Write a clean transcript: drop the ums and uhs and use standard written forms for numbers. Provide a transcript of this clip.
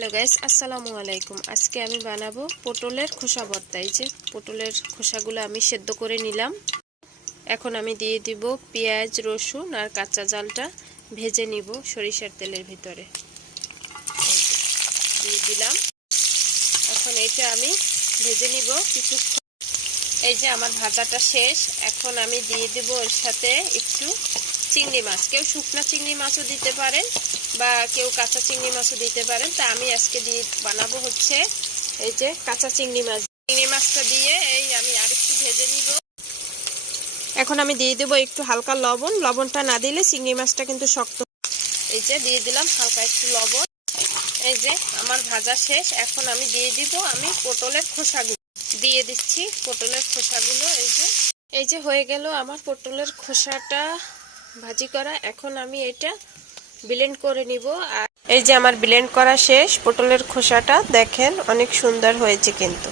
Hello guys, আসসালামু আলাইকুম। আজকে আমি বানাবো পটলের খোসা ভর্তা। এই যে পটলের খোসাগুলো আমি সেদ্ধ করে নিলাম। এখন আমি দিয়ে দিব পেঁয়াজ, রসুন আর কাঁচা ঝালটা ভেজে নিব সরিষার তেলের ভিতরে। দিয়ে দিলাম। এখন এটা আমি ভেজে নিব কিছুক্ষণ। এই যে আমার ভাজাটা শেষ। এখন আমি দিয়ে দিব এর সাথে একটু চিংড়ি মাছ। কেউ শুকনা চিংড়ি মাছও দিতে পারেন বা কেউ কাঁচা চিংড়ি মাছও দিতে পারেন। তা আমি আজকে দিয়ে বানাবো হচ্ছে এই যে কাঁচা চিংড়ি মাছ। চিংড়ি মাছটা দিয়ে আমি আরেকটু ভেজে নিব। এখন আমি দিয়ে দেবো একটু হালকা লবণ। লবণটা না দিলে চিংড়ি মাছটা কিন্তু শক্ত। এই যে দিয়ে দিলাম হালকা একটু লবণ। এই যে আমার ভাজা শেষ। এখন আমি দিয়ে দিব পটলের খোসাগুলো দিয়ে দিচ্ছি। পটলের খোসাগুলো এই যে হয়ে গেল আমার পটলের খোসাটা ভাজি করা। এখন আমি এটা ব্লেন্ড করে নিব। আর এই যে আমার ব্লেন্ড করা শেষ। পটলের খোসাটা দেখেন অনেক সুন্দর হয়েছে কিন্তু।